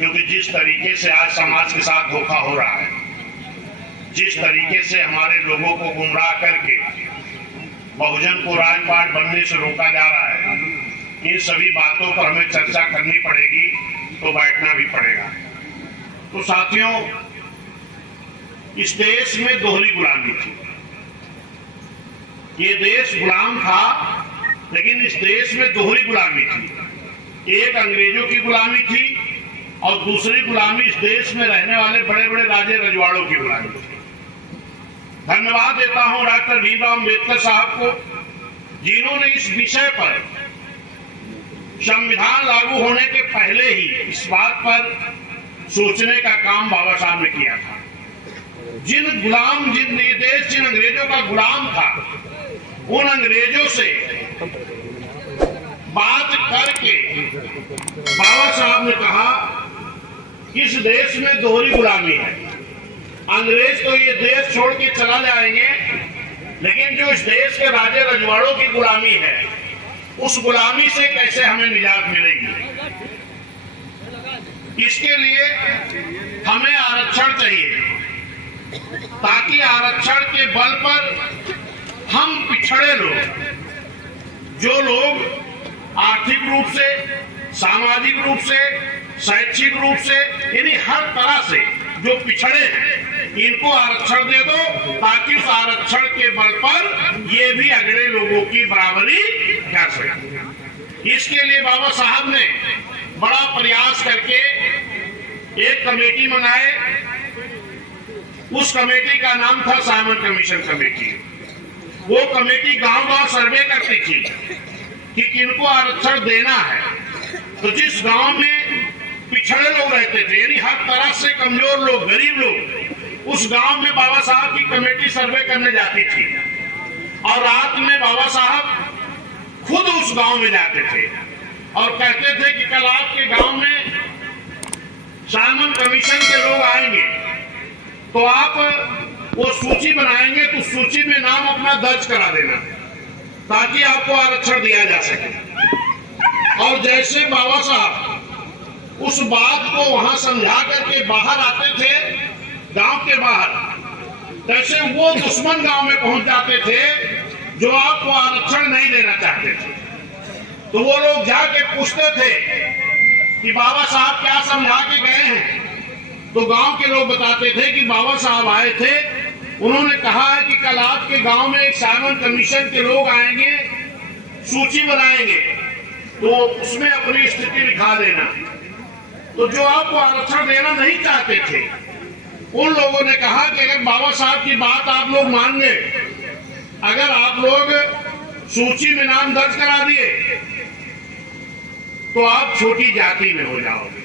क्योंकि जिस तरीके से आज समाज के साथ धोखा हो रहा है, जिस तरीके से हमारे लोगों को गुमराह करके बहुजन को राजपाट बनने से रोका जा रहा है, इन सभी बातों पर हमें चर्चा करनी पड़ेगी, तो बैठना भी पड़ेगा। तो साथियों, इस देश में दोहरी गुलामी थी। ये देश गुलाम था, लेकिन इस देश में दोहरी गुलामी थी। एक अंग्रेजों की गुलामी थी और दूसरी गुलामी इस देश में रहने वाले बड़े बड़े राजे रजवाड़ों की गुलामी थी। धन्यवाद देता हूं डॉक्टर भीमराव अम्बेडकर साहब को, जिन्होंने इस विषय पर संविधान लागू होने के पहले ही इस बात पर सोचने का काम बाबा साहब ने किया था। जिन देश जिन अंग्रेजों का गुलाम था, उन अंग्रेजों से बात करके बाबा साहब ने कहा इस देश में दोहरी गुलामी है। अंग्रेज तो ये देश छोड़ के चला जाएंगे, लेकिन जो इस देश के राजे रजवाड़ों की गुलामी है, उस गुलामी से कैसे हमें निजात मिलेगी। इसके लिए हमें आरक्षण चाहिए, ताकि आरक्षण के बल पर हम पिछड़े लोग, जो लोग आर्थिक रूप से, सामाजिक रूप से, शैक्षिक रूप से, यानी हर तरह से जो पिछड़े हैं, इनको आरक्षण दे दो, ताकि उस आरक्षण के बल पर ये भी अगले लोगों की बराबरी कर सके। इसके लिए बाबा साहब ने बड़ा प्रयास करके एक कमेटी बनाए। उस कमेटी का नाम था साइमन कमीशन कमेटी। वो कमेटी गांव-गांव सर्वे करती थी कि किनको आरक्षण देना है। तो जिस गांव में पिछड़े लोग रहते थे, यानी हर तरह से कमजोर लोग, गरीब लोग, उस गांव में बाबा साहब की कमेटी सर्वे करने जाती थी और रात में बाबा साहब खुद उस गांव में जाते थे और कहते थे कि कल आपके गांव में साइमन कमीशन के लोग आएंगे, तो आप वो सूची बनाएंगे, तो सूची में नाम अपना दर्ज करा देना, ताकि आपको आरक्षण दिया जा सके। और जैसे बाबा साहब उस बात को वहां समझा करके बाहर आते थे, गांव के बाहर, तैसे वो दुश्मन गांव में पहुंच जाते थे जो आपको आरक्षण नहीं देना चाहते थे। तो वो लोग जाके पूछते थे कि बाबा साहब क्या समझा के गए हैं। तो गांव के लोग बताते थे कि बाबा साहब आए थे, उन्होंने कहा है कि कल आपके गांव में एक साइमन कमीशन के लोग आएंगे, सूची बनाएंगे, तो उसमें अपनी स्थिति लिखा देना। तो जो आपको आरक्षण देना नहीं चाहते थे, उन लोगों ने कहा कि अगर बाबा साहब की बात आप लोग मान गए, अगर आप लोग सूची में नाम दर्ज करा दिए, तो आप छोटी जाति में हो जाओगे,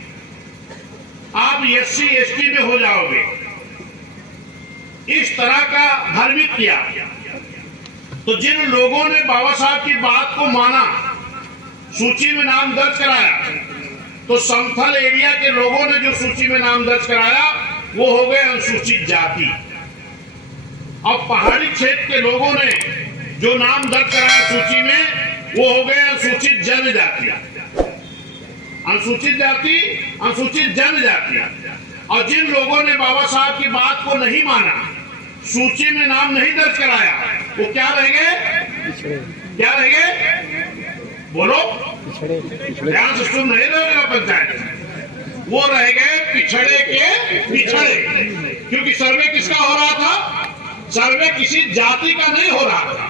आप SC ST में हो जाओगे। इस तरह का भ्रमित किया। तो जिन लोगों ने बाबा साहब की बात को माना, सूची में नाम दर्ज कराया, तो समथल एरिया के लोगों ने जो सूची में नाम दर्ज कराया, वो हो गए अनुसूचित जाति। अब पहाड़ी क्षेत्र के लोगों ने जो नाम दर्ज कराया सूची में, वो हो गए अनुसूचित जनजाति। अनुसूचित जाति, अनुसूचित जनजाति। और जिन लोगों ने बाबा साहब की बात को नहीं माना, सूची में नाम नहीं दर्ज कराया, वो क्या रह गए? क्या रह गए? बोलो, ध्यान से सुन नहीं रहे पंचायत। वो रह गए पिछड़े के पिछड़े। क्योंकि सर्वे किसका हो रहा था? सर्वे किसी जाति का नहीं हो रहा था,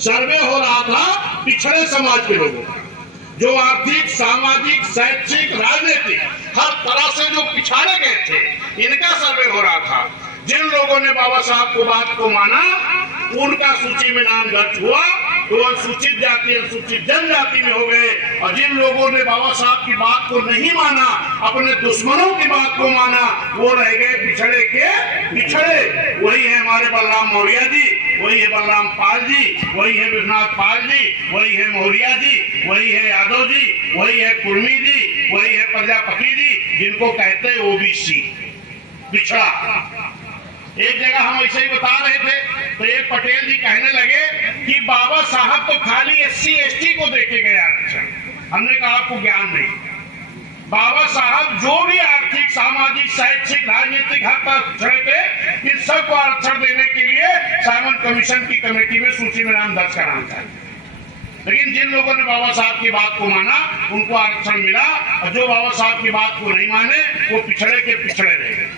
सर्वे हो रहा था पिछड़े समाज के लोगों का, जो आर्थिक, सामाजिक, शैक्षिक, राजनीतिक हर तरह से जो पिछाड़े गए थे, इनका सर्वे हो रहा था। जिन लोगों ने बाबा साहब को बात को माना, उनका सूची में नाम दर्ज हुआ, तो अनुसूचित जाति, अनुसूचित जनजाति में हो गए। और जिन लोगों ने बाबा साहब की बात को नहीं माना, अपने दुश्मनों की बात को माना, वो रह गए पिछड़े के पिछड़े। वही है हमारे बलराम मौर्य जी, वही है बलराम पाल जी, वही है विश्वनाथ पाल जी, वही है मौर्य जी, वही है यादव जी, वही है कुर्मी जी, वही है प्रजापति जी, जिनको कहते हैं OBC, पिछड़ा। एक जगह हम ऐसे ही बता रहे थे, तो एक पटेल जी कहने लगे कि बाबा साहब तो खाली SC ST को देके गए आरक्षण। हमने कहा आपको ज्ञान नहीं। बाबा साहब जो भी आर्थिक, सामाजिक, शैक्षिक, राजनीतिक हद तक पिछड़े थे, इस सबको आरक्षण देने के लिए साइमन कमीशन की कमेटी में सूची में नाम दर्ज कराना चाहिए। लेकिन जिन लोगों ने बाबा साहब की बात को माना उनको आरक्षण मिला, और जो बाबा साहब की बात को नहीं माने वो पिछड़े के पिछड़े रह गए।